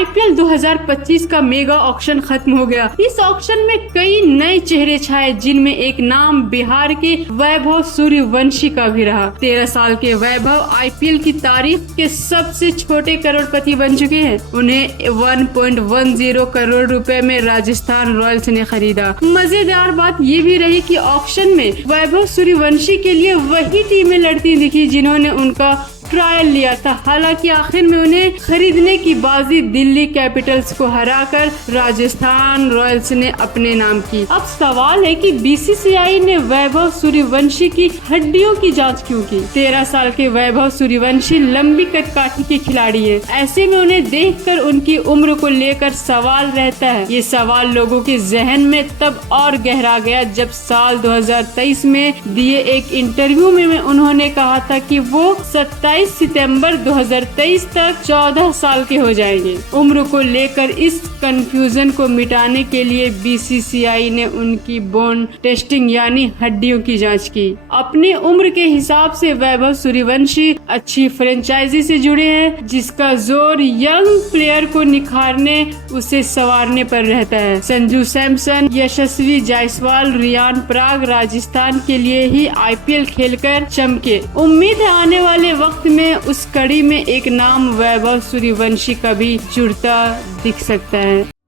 IPL 2025 का mega auction खत्म हो गया। इस ऑक्शन में कई नए चेहरे छाए, जिनमें एक नाम बिहार के वैभव सूर्यवंशी का भी रहा। 13 साल के वैभव आईपीएल की तारीख के सबसे छोटे करोड़पति बन चुके हैं। उन्हें 1.10 करोड़ रुपए में राजस्थान रॉयल्स ने खरीदा। मजेदार बात ये भी रही कि ऑक्शन में वैभव सूर्यवंशी के लिए वही टीमें लड़ती दिखी जिन्होंने उनका ट्रायल लिया था। हालांकि आखिर में उन्हें खरीदने की बाजी दिल्ली कैपिटल्स को हराकर राजस्थान रॉयल्स ने अपने नाम की। अब सवाल है कि बीसीसीआई ने वैभव सूर्यवंशी की हड्डियों की जांच क्यों की? 13 साल के वैभव सूर्यवंशी लंबी कदकाठी के खिलाड़ी है। ऐसे में उन्हें देखकर उनकी उम्र को लेकर सवाल रहता है। ये सवाल लोगों के जहन में तब और गहरा गया जब साल 2023 में दिए एक इंटरव्यू में उन्होंने कहा था कि वो 27 सितंबर 2023 तक 14 साल के हो जाएंगे। उम्र को लेकर इस कंफ्यूजन को मिटाने के लिए बीसीसीआई ने उनकी बोन टेस्टिंग यानी हड्डियों की जांच की। अपने उम्र के हिसाब से वैभव सूर्यवंशी अच्छी फ्रेंचाइजी से जुड़े हैं, जिसका जोर यंग प्लेयर को निखारने, उसे संवारने पर रहता है। संजू सैमसन, यशस्वी जायसवाल, रियान पराग राजस्थान के लिए ही आईपीएल खेलकर चमके। उम्मीद है आने वाले वक्त में उस कड़ी में एक नाम वैभव सूर्यवंशी का भी जुड़ता दिख सकता है।